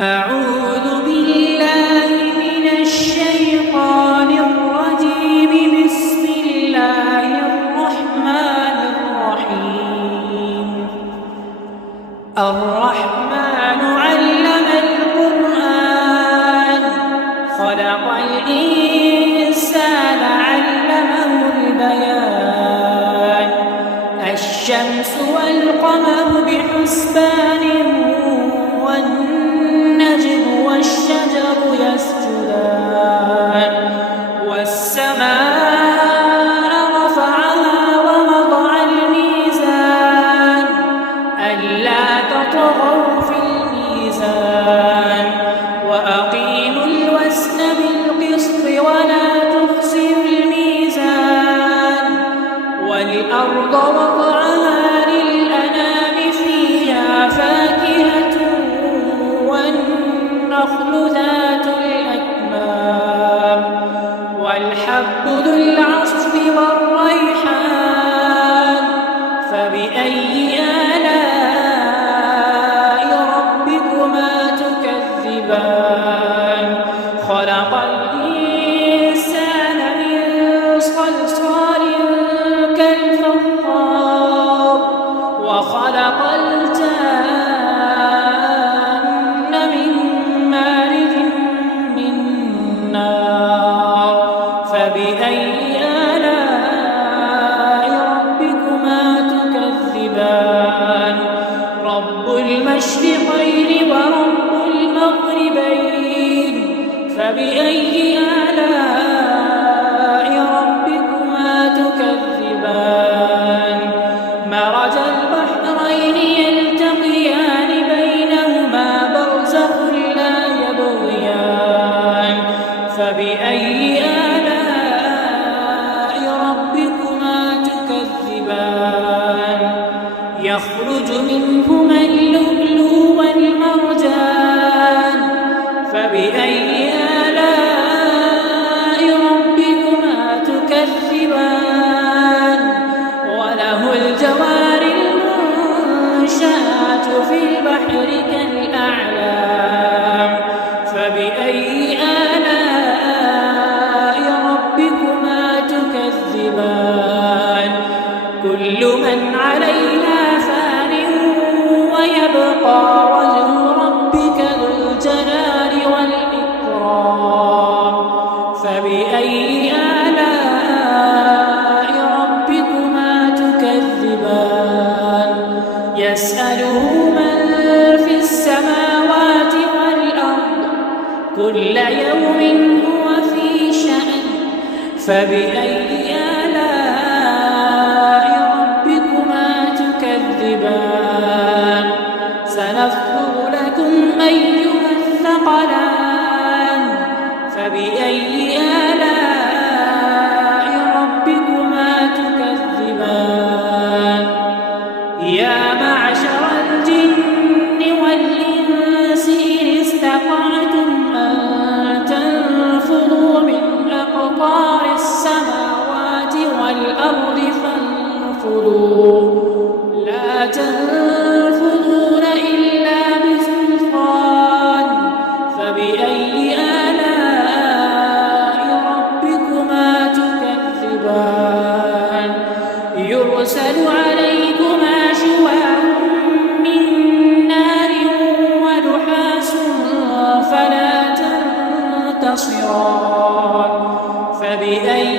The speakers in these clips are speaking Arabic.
أعوذ بالله من الشيطان الرجيم. بسم الله الرحمن الرحيم. الرحمن علم القرآن خلق الإنسان علمه البيان. الشمس والقمر بحسبان والنجم والشجر يسجدان. والسماء رفعها ووضع الميزان ألا تطغوا في الميزان وأقيموا الوزن بالقسط ولا تخسروا الميزان. والأرض وضعها للأنام فيها فاكهة والنخل ذات الأكمام والحب ذو العصف والريحان. فبأي آلاء ربكما تكذبان. خلق الإنسان من صلصال كالفخار وخلق الجان من مارج من نار. فبأي آلاء ربكما تكذبان. رب المشرقين ورب المغربين. فبأي آلاء ربكما تكذبان. مرج البحرين يلتقيان بينهما برزخ لا يبغيان. فبأي آلاء ربكما تكذبان. يخرج منهما اللؤلؤ والمرجان. فبأي آلاء ربكما تكذبان. وله الجوار المنشآت في البحر كالأعلام. فبأي آلاء ربكما تكذبان. كل من عليها فان ويبقى وجه ربك ذو الجلال والإكرام. فبأي آلاء ربكما تكذبان. يسأله من في السماوات والأرض كل يوم هو في شأن. فبأي آلاء ربكما تكذبان. سنفرغ لكم أيها الثقلان. فبأي آلاء ربكما تكذبان. يا معشر الجن والإنس إن استطعتم أن تنفذوا من أقطار السماوات والأرض فانفذوا لا تنفذون إلا بسلطان. فبأي آلاء ربكما تكذبان. يرسل عليكما شواظ من نار ونحاس فلا تنتصران. فبأي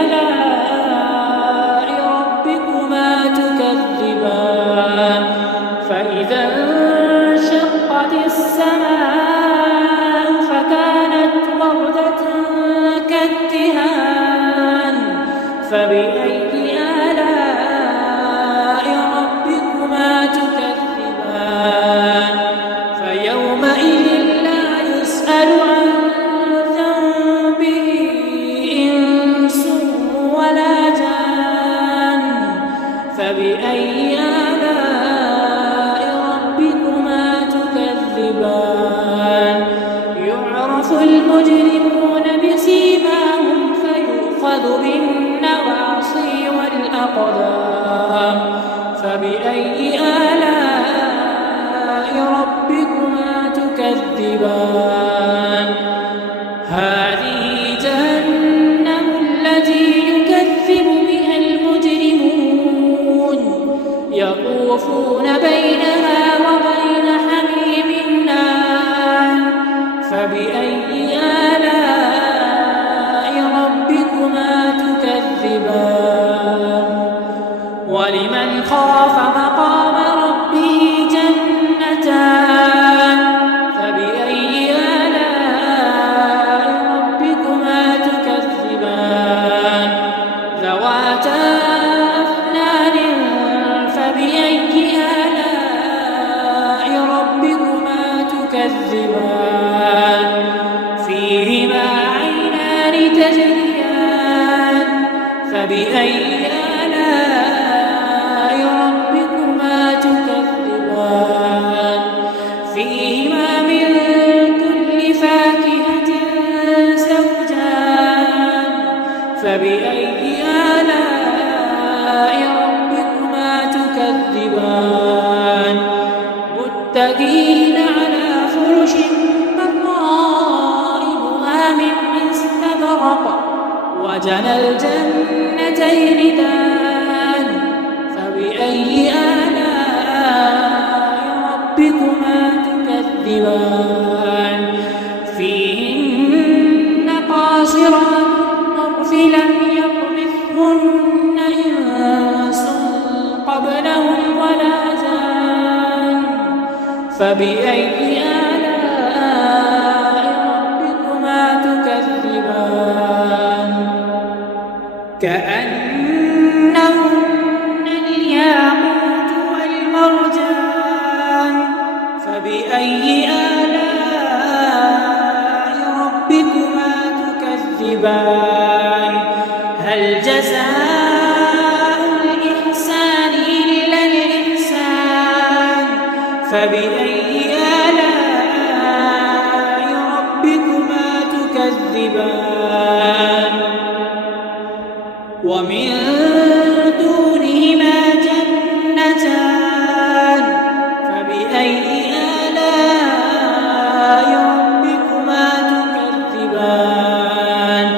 آلاء ربكما تكذبان. فإذا انشقت السماء فكانت وردة كالدهان. فبأي آلاء ربكما تكذبان. فيومئذ لا يسأل عن ذنبه إنس ولا جان. فبأي آلاء ربكما تكذبان. يعرف المجرمون بسيماهم فيؤخذ بالنواصي والأقدام. فبأي آلاء ربكما تكذبان. تكذبان هذه جهنم التي يكذب بها المجرمون يطوفون بينها وبين حميم آن فبأي آلاء ربكما تكذبان ولمن خاف مقام ربه جنتان فبأي آلاء ربكما تكذبان ذواتا أفنان فبأي آلاء ربكما تكذبان فيهما عينان تجريان فبأي آلاء ربكما تكذبان فيهما من كل فاكهة زوجان فبأي آلاء ربكما تكذبان متكئين على فرش بطائنها من استبرق وجنى الجنتين دان فبأي آلاء ربكما تكذبان فيهن قاصرات الطرف لم يطمثهن إنس قبلهم ولا جان فبأي آلاء ربكما تكذبان كأنهن الياقوت والمرجان فبأي آلاء ربكما تكذبان هل جزاء الإحسان إلا الإحسان فبأي آلاء ربكما تكذبان ومن دونهما جنتان فبأي آلاء ربكما تكذبان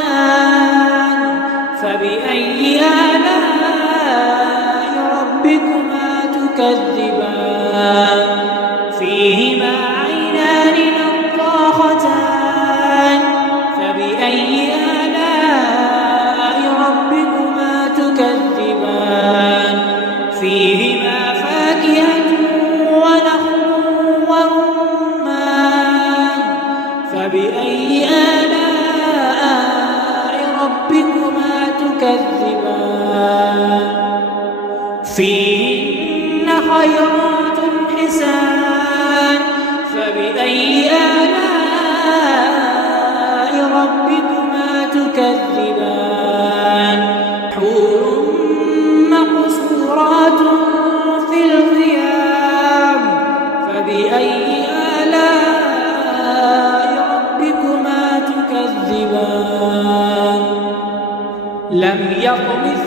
مدهامتان فبأي آلاء ربكما تكذبان فيهما عينان نضاختان فبأي آلاء ربكما تكذبان فيهما فاكهة ونخل ورمان فبأي آلاء ربكما تكذبان فيهن خيرات حسان فبأي آلاء ربكما تكذبان حور مقصورات في الخيام فبأي آلاء ربكما تكذبان لم يطمث